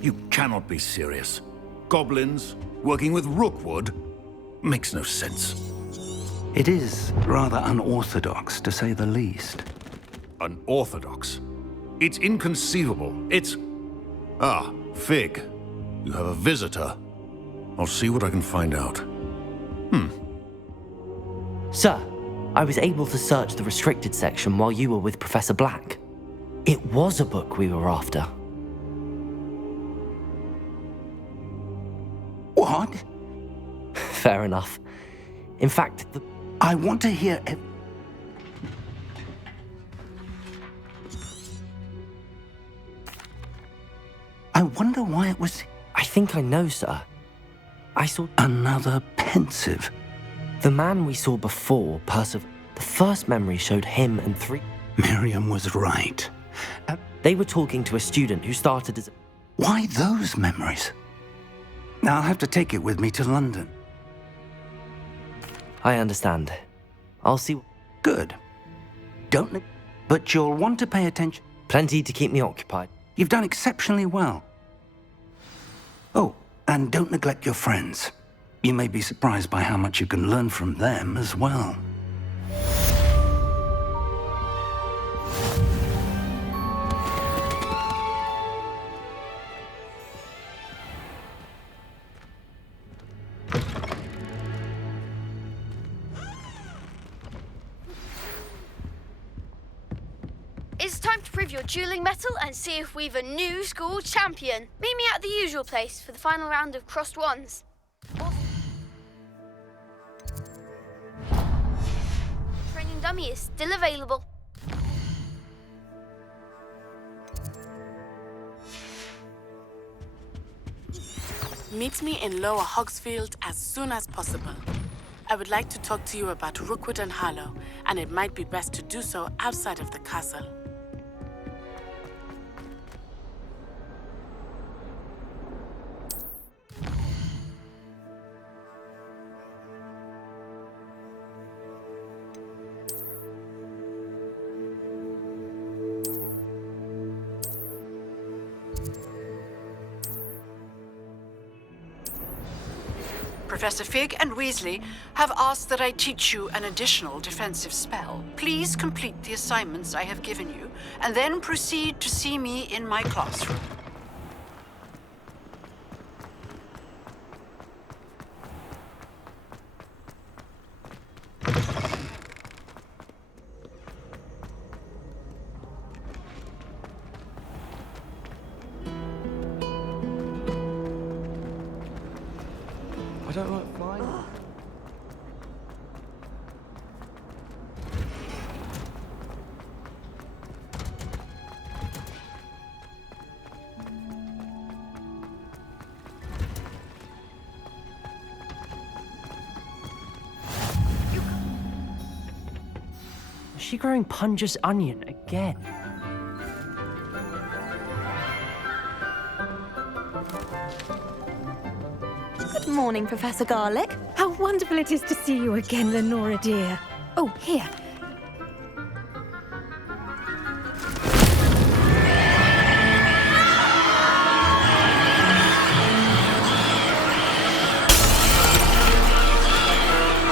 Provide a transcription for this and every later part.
You cannot be serious. Goblins working with Rookwood? Makes no sense. It is rather unorthodox, to say the least. Unorthodox? It's inconceivable. It's... Ah, Fig. You have a visitor. I'll see what I can find out. Sir, I was able to search the restricted section while you were with Professor Black. It was a book we were after. What? Fair enough. In fact, I want to hear... I wonder why it was... I think I know, sir. I saw... Another pensive. The man we saw before, Percival. The first memory showed him and three... Miriam was right. They were talking to a student who started as... Why those memories? Now I'll have to take it with me to London. I understand. I'll see... Good. Don't... But you'll want to pay attention. Plenty to keep me occupied. You've done exceptionally well. Oh, and don't neglect your friends. You may be surprised by how much you can learn from them as well. It's time to prove your dueling mettle and see if we've a new school champion. Meet me at the usual place for the final round of crossed wands. Training dummy is still available. Meet me in Lower Hogsfield as soon as possible. I would like to talk to you about Rookwood and Harlow, and it might be best to do so outside of the castle. Professor Fig and Weasley have asked that I teach you an additional defensive spell. Please complete the assignments I have given you, and then proceed to see me in my classroom. I don't like flying. Is she growing Punja's onion again? Good morning, Professor Garlick. How wonderful it is to see you again, Lenora dear. Oh, here.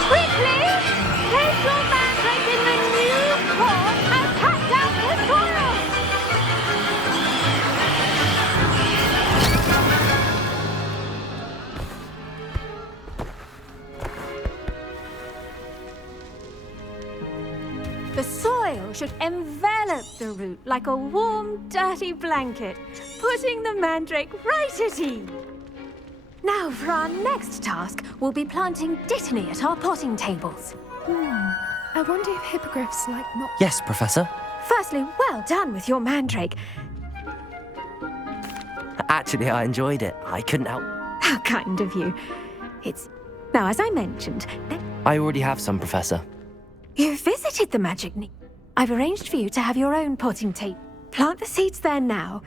Quickly! Take your bags The soil should envelop the root like a warm, dirty blanket, putting the mandrake right at ease. Now, for our next task, we'll be planting dittany at our potting tables. I wonder if hippogriffs like not... Yes, Professor. Firstly, well done with your mandrake. Actually, I enjoyed it. I couldn't help. How kind of you. It's... Now, as I mentioned, I already have some, Professor. you visited the magic needle. I've arranged for you to have your own potting table. Plant the seeds there now.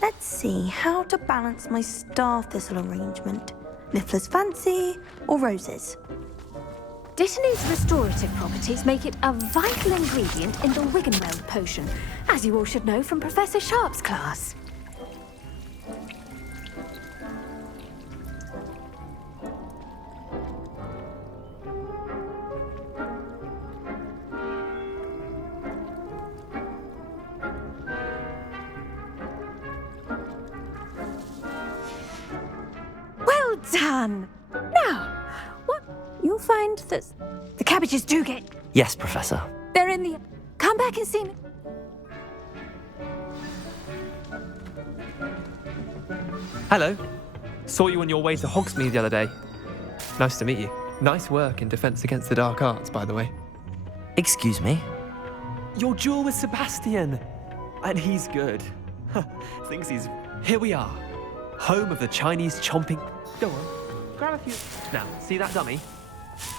Let's see how to balance my star thistle arrangement. Niffler's fancy or roses? Dittany's restorative properties make it a vital ingredient in the Wiggenweld potion, as you all should know from Professor Sharp's class. Well done! Now, what you'll find that the cabbages do get... Yes, Professor. They're in the... Come back and see me. Hello. Saw you on your way to Hogsmeade the other day. Nice to meet you. Nice work in Defense Against the Dark Arts, by the way. Excuse me? Your duel with Sebastian. And he's good. Thinks he's... Here we are. Home of the Chinese chomping... Go on. Grab a few... Now, see that dummy?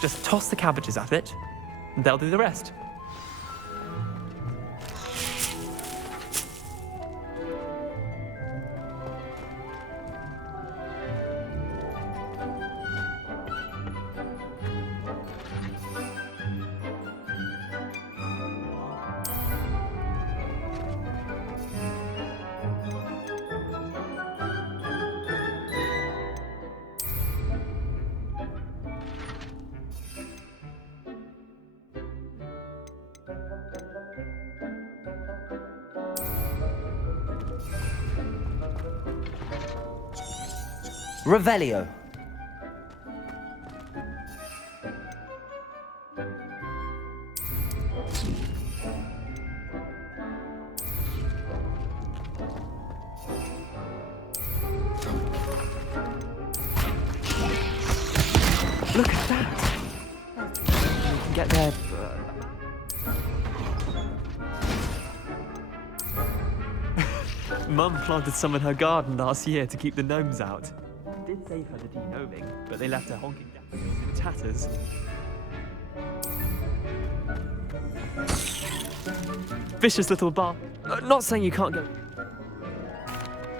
Just toss the cabbages at it, and they'll do the rest. Revelio. Look at that. We can get there... Mum planted some in her garden last year to keep the gnomes out. Did save her the de-gnoming, but they left her honking daffodils in tatters. Vicious little bar. Not saying you can't go...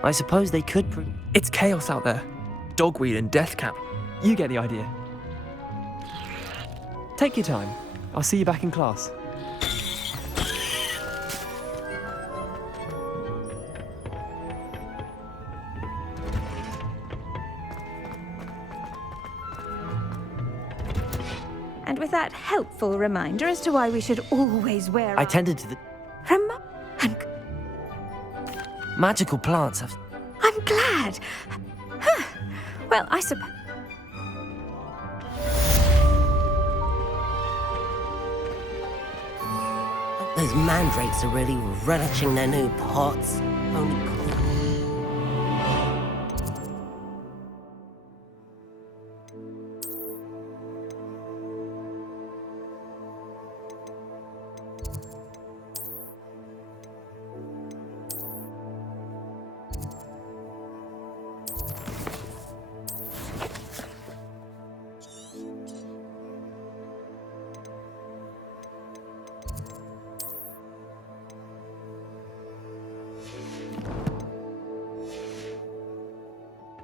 I suppose they could... It's chaos out there. Dogweed and death cap. You get the idea. Take your time. I'll see you back in class. And with that helpful reminder as to why we should always wear I tended to the... And Magical plants have... I'm glad. Huh. Well, I suppose... Those mandrakes are really relishing their new pots. Only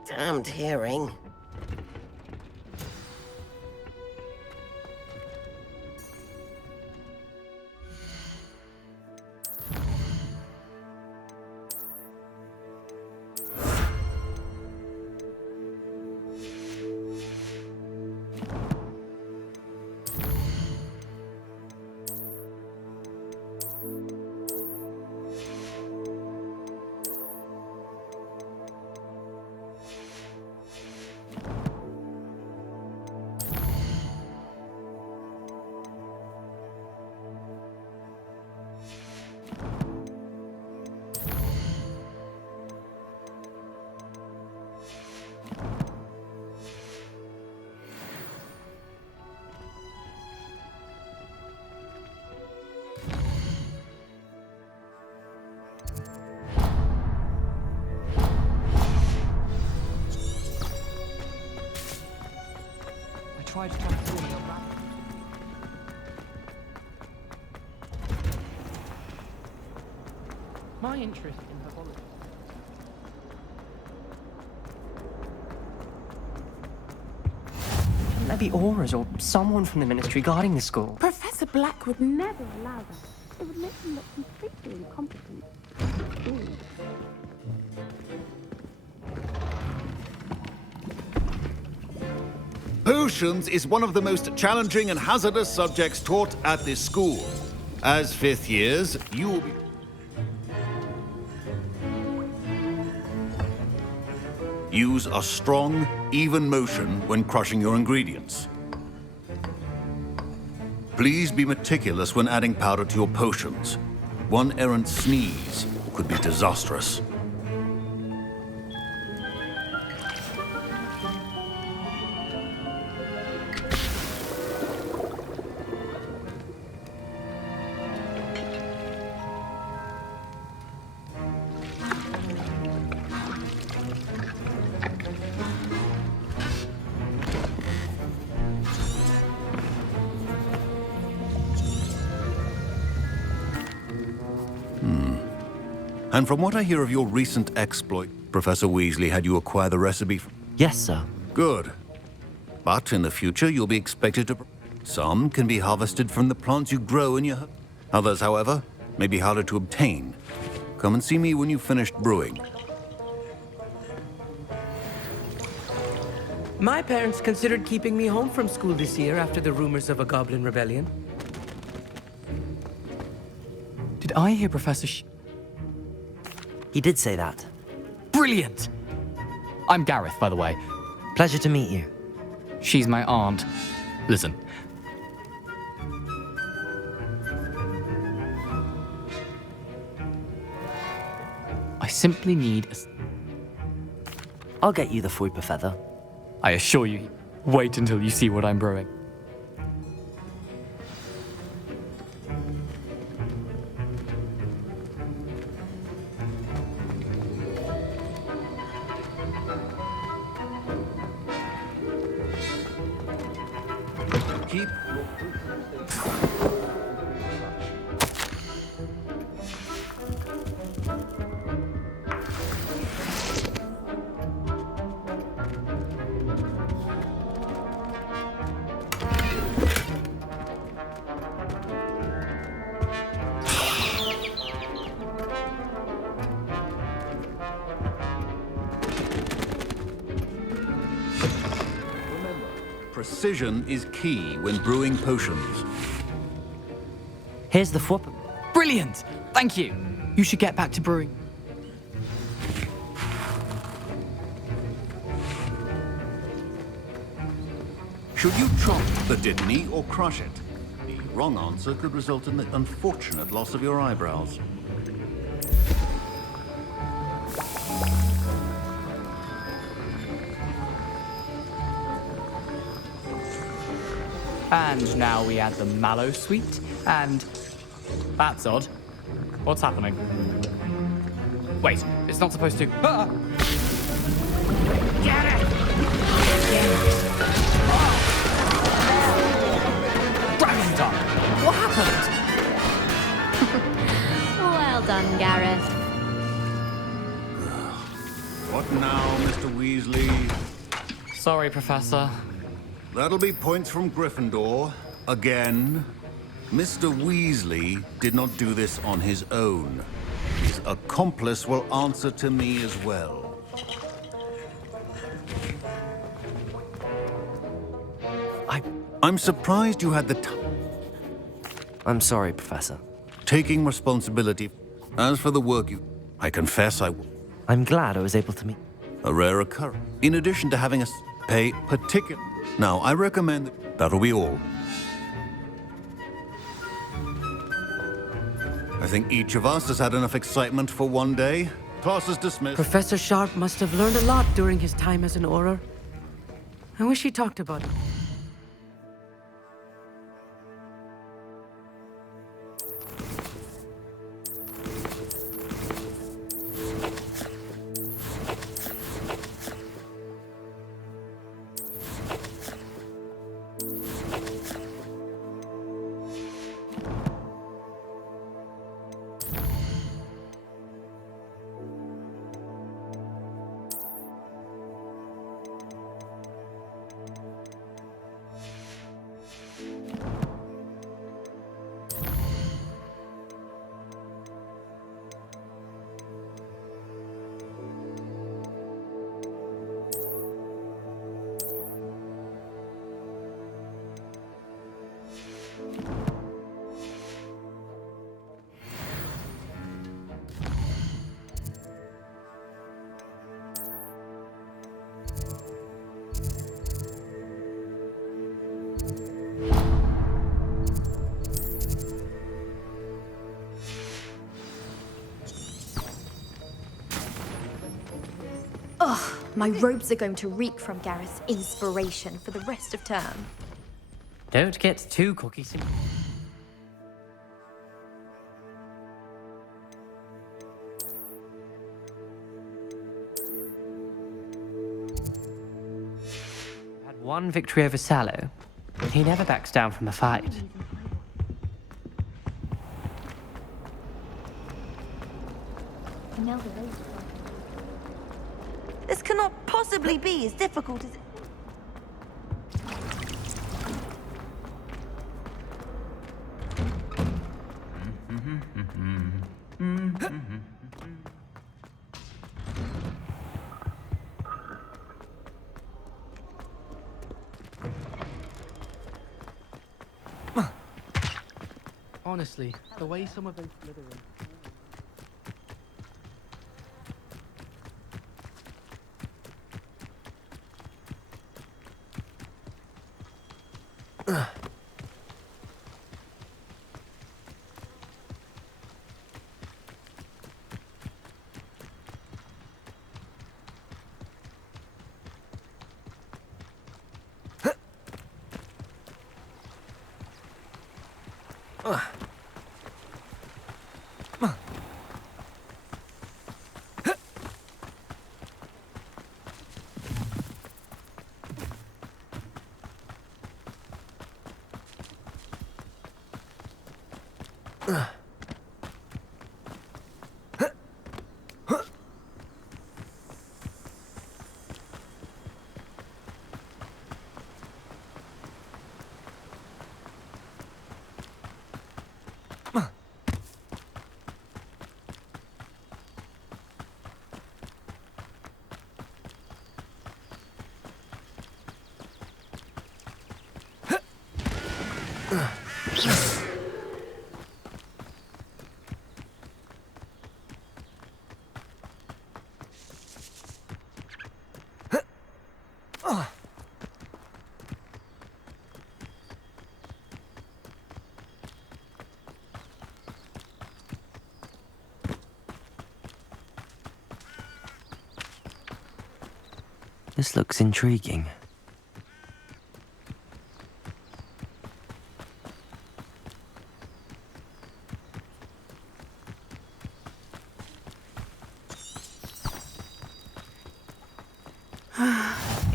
damned hearing. tried to transform me on that. My interest in herbology. Shouldn't there be auras or someone from the ministry guarding the school? Professor Black would never allow that. It would make him look completely incompetent. Potions is one of the most challenging and hazardous subjects taught at this school. As fifth years, you will be... Use a strong, even motion when crushing your ingredients. Please be meticulous when adding powder to your potions. One errant sneeze could be disastrous. And from what I hear of your recent exploit, Professor Weasley had you acquire the recipe for... Yes, sir. Good. But in the future, you'll be expected to... Some can be harvested from the plants you grow in your... Others, however, may be harder to obtain. Come and see me when you've finished brewing. My parents considered keeping me home from school this year after the rumors of a goblin rebellion. Did I hear Professor He did say that. Brilliant! I'm Gareth, by the way. Pleasure to meet you. She's my aunt. Listen. I simply need a... I'll get you the Fuipa feather. I assure you, wait until you see what I'm brewing. Keep... Precision is key when brewing potions. Here's the Fuipa. Brilliant! Thank you. You should get back to brewing. Should you chop the Dittany or crush it? The wrong answer could result in the unfortunate loss of your eyebrows. And now we add the mallow sweet, and... That's odd. What's happening? Wait, it's not supposed to... Ah! Get it! Dragon Tongue! What happened? Well done, Gareth. What now, Mr. Weasley? Sorry, Professor. That'll be points from Gryffindor. Again. Mr. Weasley did not do this on his own. His accomplice will answer to me as well. I'm surprised you had the time. I'm sorry, Professor. Taking responsibility. As for the work you... I confess I... I'm glad I was able to meet... A rare occurrence. In addition to having us pay particular... Now, I recommend that... That'll be all. I think each of us has had enough excitement for one day. Class is dismissed. Professor Sharp must have learned a lot during his time as an Auror. I wish he talked about it. Ugh, my robes are going to reek from Gareth's inspiration for the rest of term. Don't get too cocky. Had one victory over Sallow. He never backs down from a fight. This cannot possibly be as difficult as it... Honestly, the way some of those Slytherin... This looks intriguing.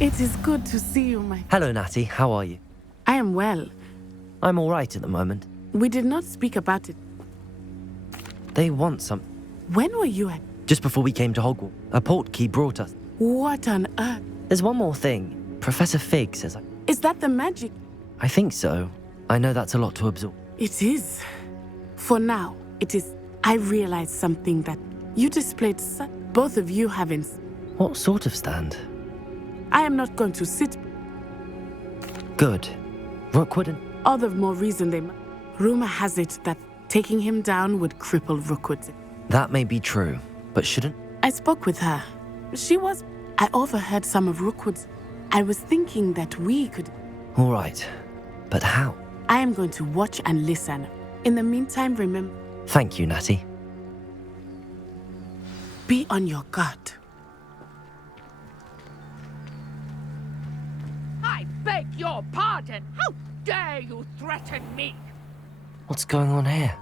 It is good to see you, my... Hello, Natty. How are you? I am well. I'm all right at the moment. We did not speak about it. They want some... When were you at? Just before we came to Hogwarts. A portkey brought us. What on earth? There's one more thing. Professor Fig says I... Is that the magic? I think so. I know that's a lot to absorb. It is. For now, it is. I realized something that you displayed both of you haven't. What sort of stand? I am not going to sit. Good. Rookwood and... All the more reason they... Rumor has it that taking him down would cripple Rookwood. That may be true, but shouldn't... I spoke with her. She was... I overheard some of Rookwood's. I was thinking that we could... All right. But how? I am going to watch and listen. In the meantime, remember... Thank you, Natty. Be on your guard. I beg your pardon. How dare you threaten me? What's going on here?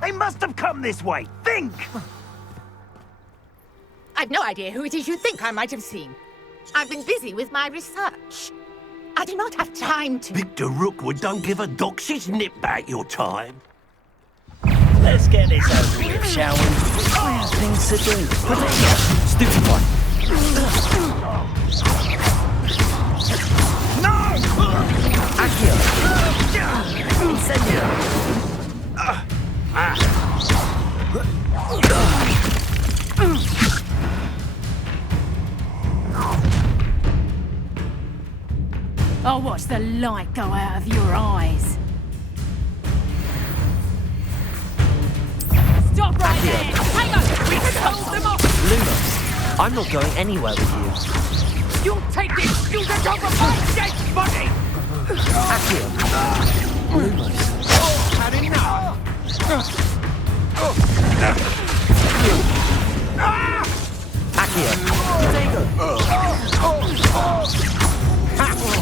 They must have come this way. Think! I've no idea who it is you think I might have seen. I've been busy with my research. I do not have time to. Victor Rookwood don't give a doxy's nip back your time. Let's get this over with, shall we? I have things to do. Stupid one. No! Accio! Incendio! I'll watch the light go out of your eyes. Stop right there! Hang on! We can hold them off! Lumos, I'm not going anywhere with you. You'll take this student over my dead body! Accio! Lumos. Had enough! Accio!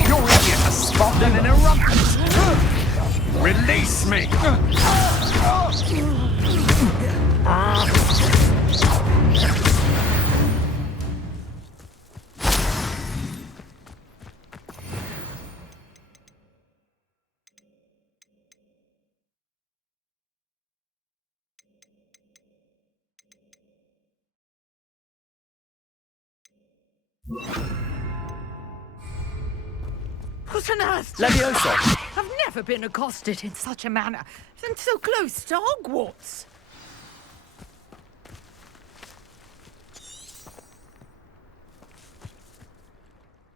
You're easier to spot than an rumpus. Release me! What on earth? Leviosa! I've never been accosted in such a manner, and so close to Hogwarts.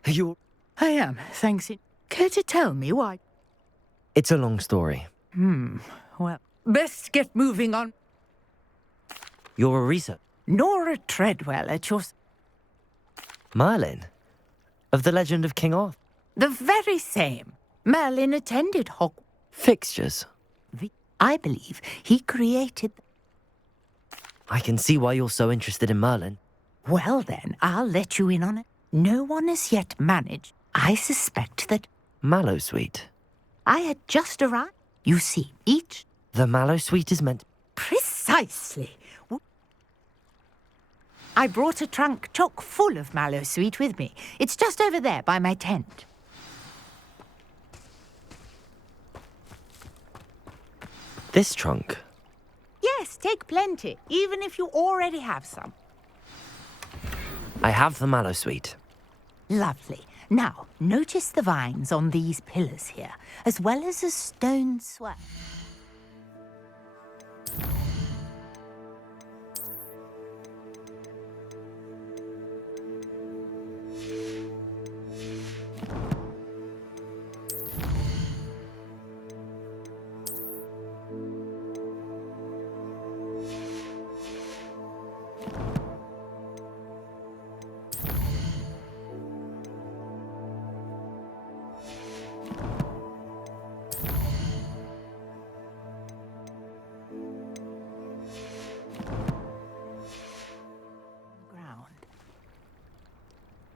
You... I am, thanks. Care to tell me why? It's a long story. Well, best get moving on. You're a researcher. Nora Treadwell at your... Merlin? Of the legend of King Arthur? The very same. Merlin attended Hogwarts. Fixtures? I believe he created... I can see why you're so interested in Merlin. Well then, I'll let you in on it. No one has yet managed. I suspect that... Mallow Suite. I had just arrived. You see, each... The Mallow Suite is meant... Precisely. I brought a trunk chock full of Mallow Sweet with me. It's just over there by my tent. This trunk? Yes, take plenty, even if you already have some. I have the Mallow Suite. Lovely. Now, notice the vines on these pillars here, as well as a stone swell.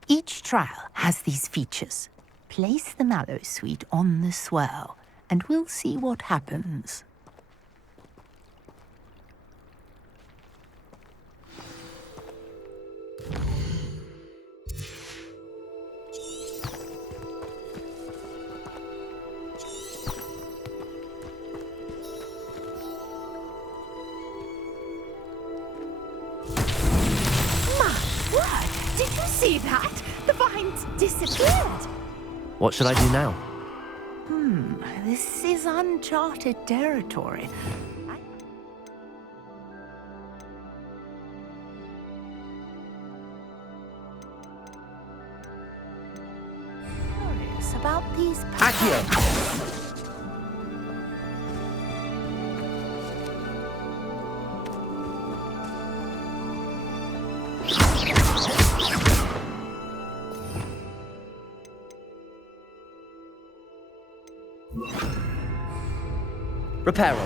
Each trial has these features. Place the Mallow Suite on the swirl, and we'll see what happens. Did you see that? The vines disappeared. What should I do now? This is uncharted territory. Curious about these... Accio! Reparo.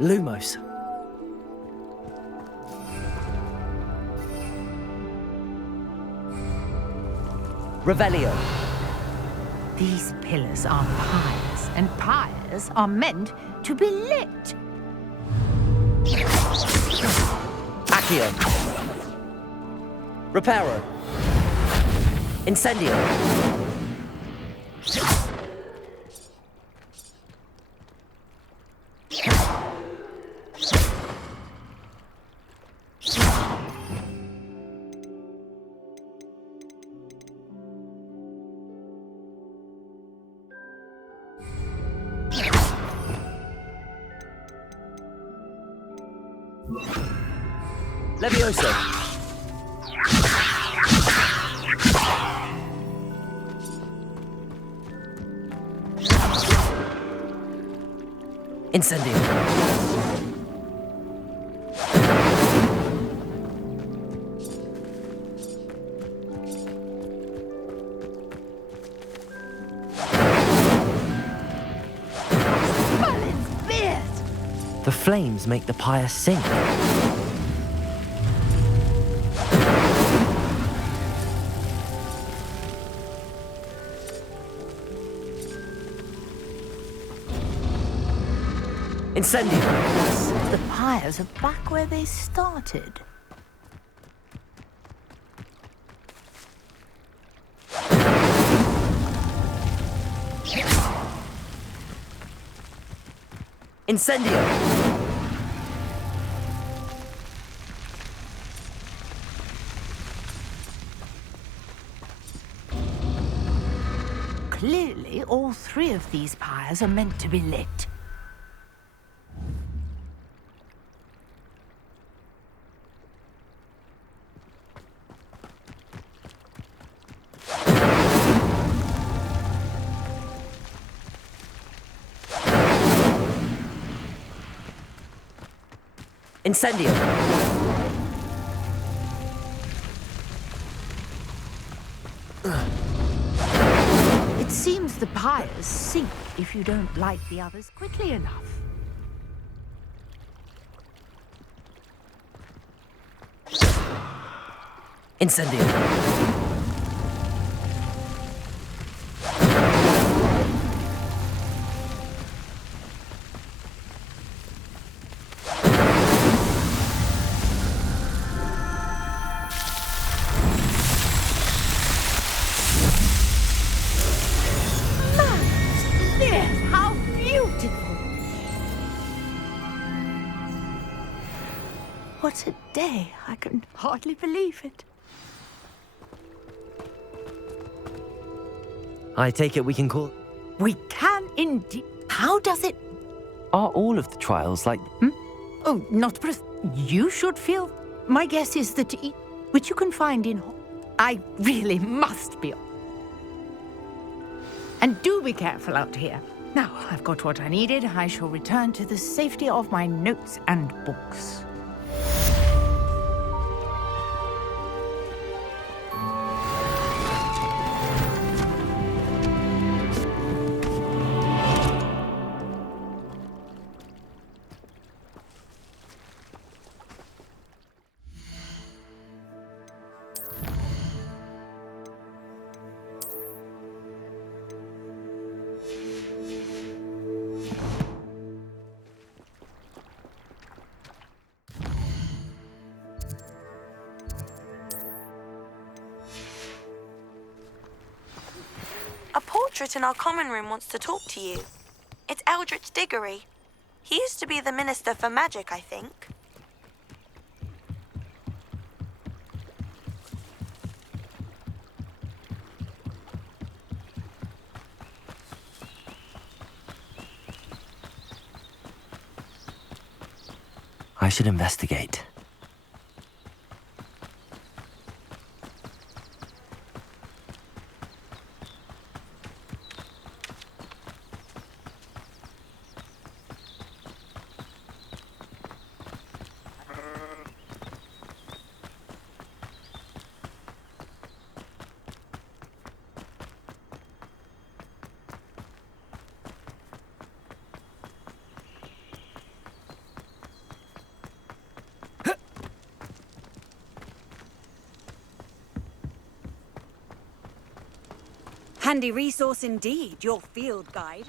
Lumos. Revelio. These pillars are pyres, and pyres are meant to be lit. Accio. Reparo. Incendio. Levioso. Incendio. The flames make the pyre sink. Incendio. The pyres are back where they started. Incendio. Clearly, all three of these pyres are meant to be lit. Incendio. It seems the pyres sink if you don't light the others quickly enough. Incendio. How beautiful! What a day! I can hardly believe it. I take it we can call... We can indeed. How does it? Are all of the trials like... Oh, not you should feel. My guess is that which you can find in... I really must be. And do be careful out here. Now, I've got what I needed. I shall return to the safety of my notes and books. A portrait in our common room wants to talk to you. It's Eldritch Diggory. He used to be the Minister for Magic, I think. I should investigate. Handy resource indeed, your field guide.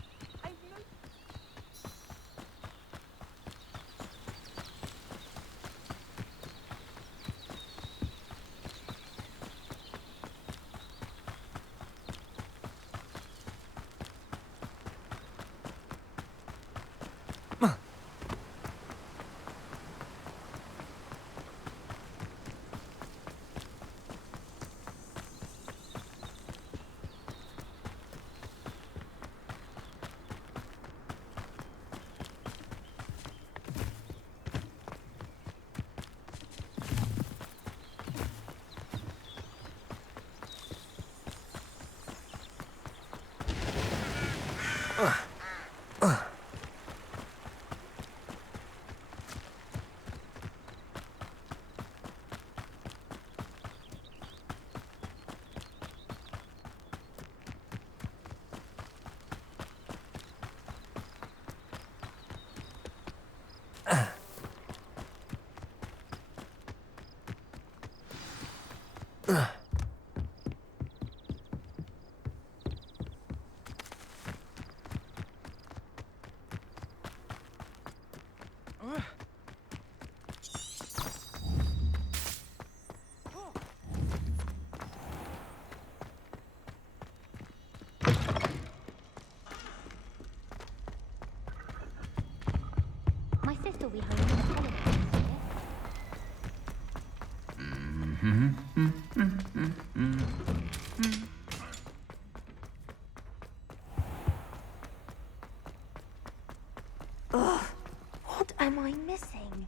My sister will be home for the holidays. Ugh, what am I missing?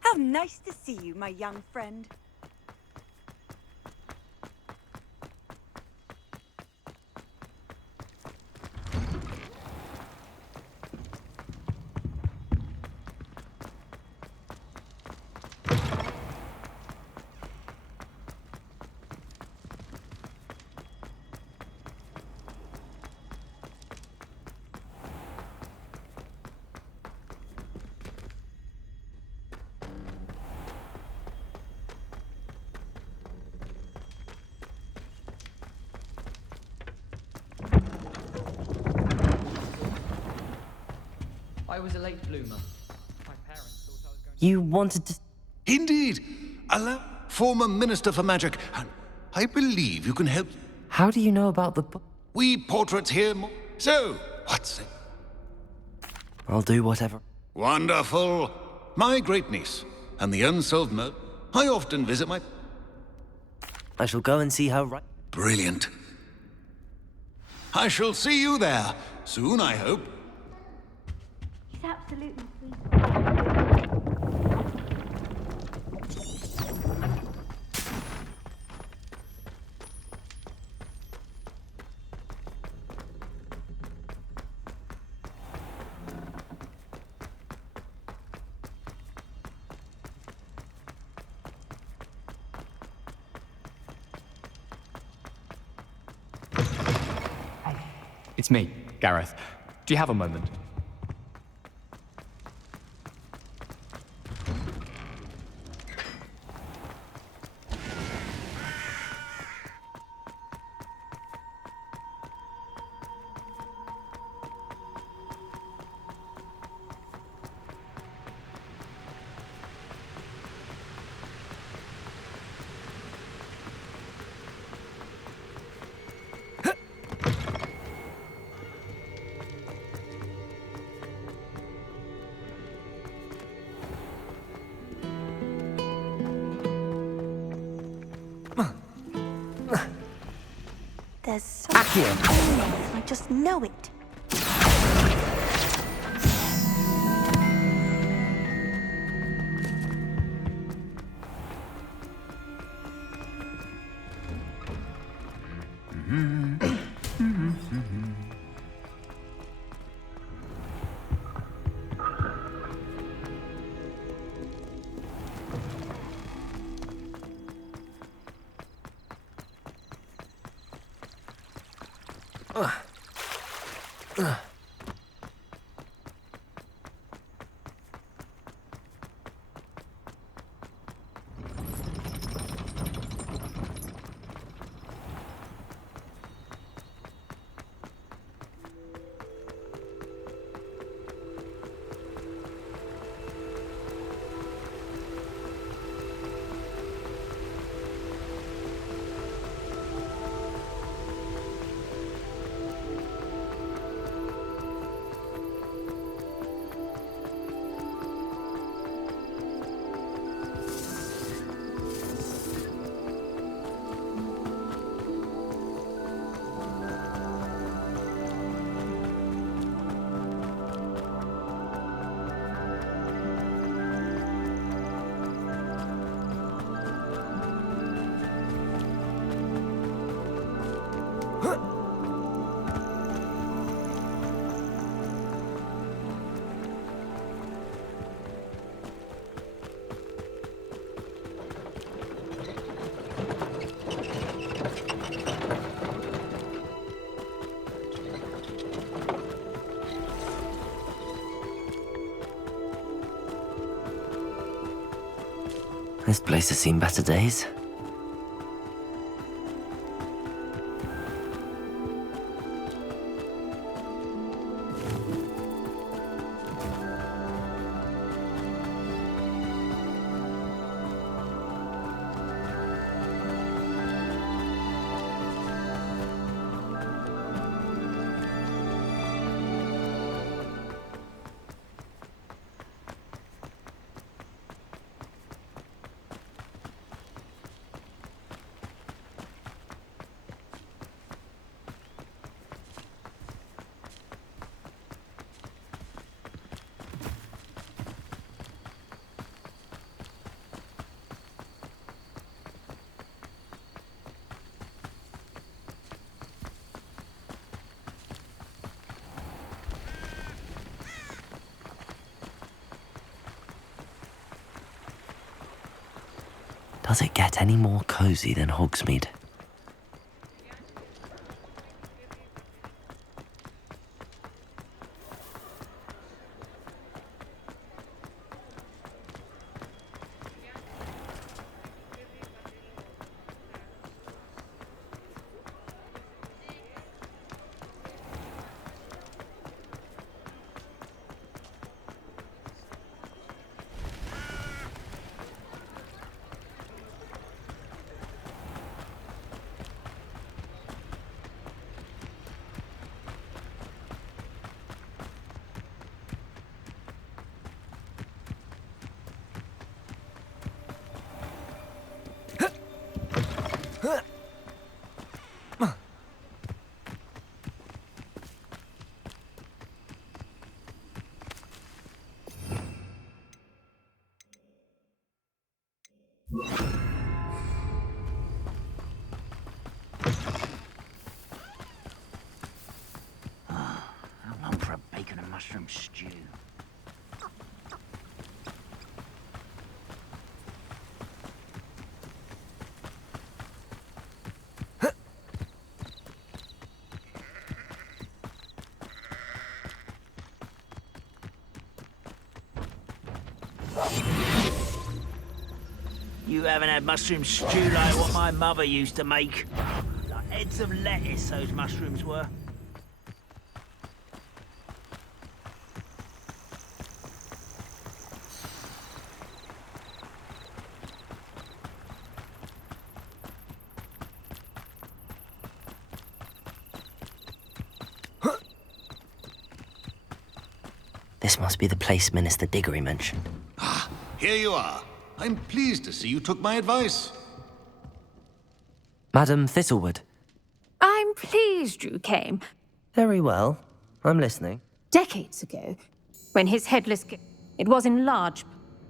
How nice to see you, my young friend. I was a late bloomer. My parents thought I was going You wanted to... Indeed. Former Minister for Magic. And I believe you can help. How do you know about the book? We portraits here. So, what's it? I'll do whatever. Wonderful. My great niece and the unsolved murder. I often visit my... I shall go and see her right... Brilliant. I shall see you there. Soon, I hope. He's absolutely sweet. It's me, Gareth. Do you have a moment? There's something in there. I just know it. This place has seen better days. Does it get any more cozy than Hogsmeade? I'm on for a bacon and mushroom stew. You haven't had mushroom stew like what my mother used to make. Like heads of lettuce, those mushrooms were. This must be the place Minister Diggory mentioned. Ah, here you are. I'm pleased to see you took my advice. Madam Thistlewood. I'm pleased you came. Very well. I'm listening. Decades ago, when his headless... It was enlarged.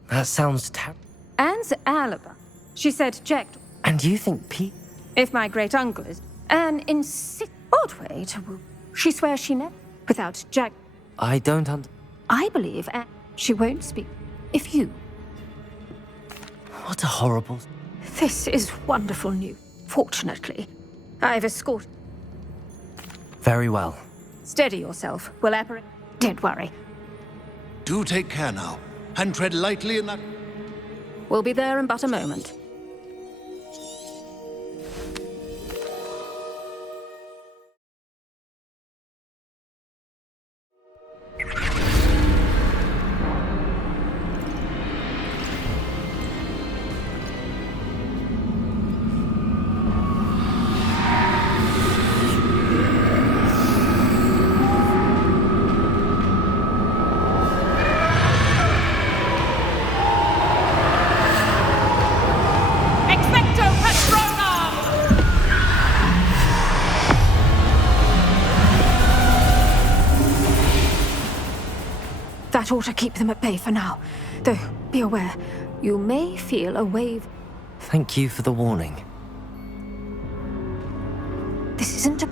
That sounds terrible. Anne's alibi. She said Jack... And you think Pete... If my great-uncle is... Anne insists... Odd way to... She swears she never... Without Jack... I don't I believe Anne... She won't speak. If you... What a horrible... This is wonderful news. Fortunately, I've escorted... Very well. Steady yourself. We'll apparate. Don't worry. Do take care now, and tread lightly in that... We'll be there in but a moment. That ought to keep them at bay for now. Though, be aware, you may feel a wave. Thank you for the warning. This isn't a place.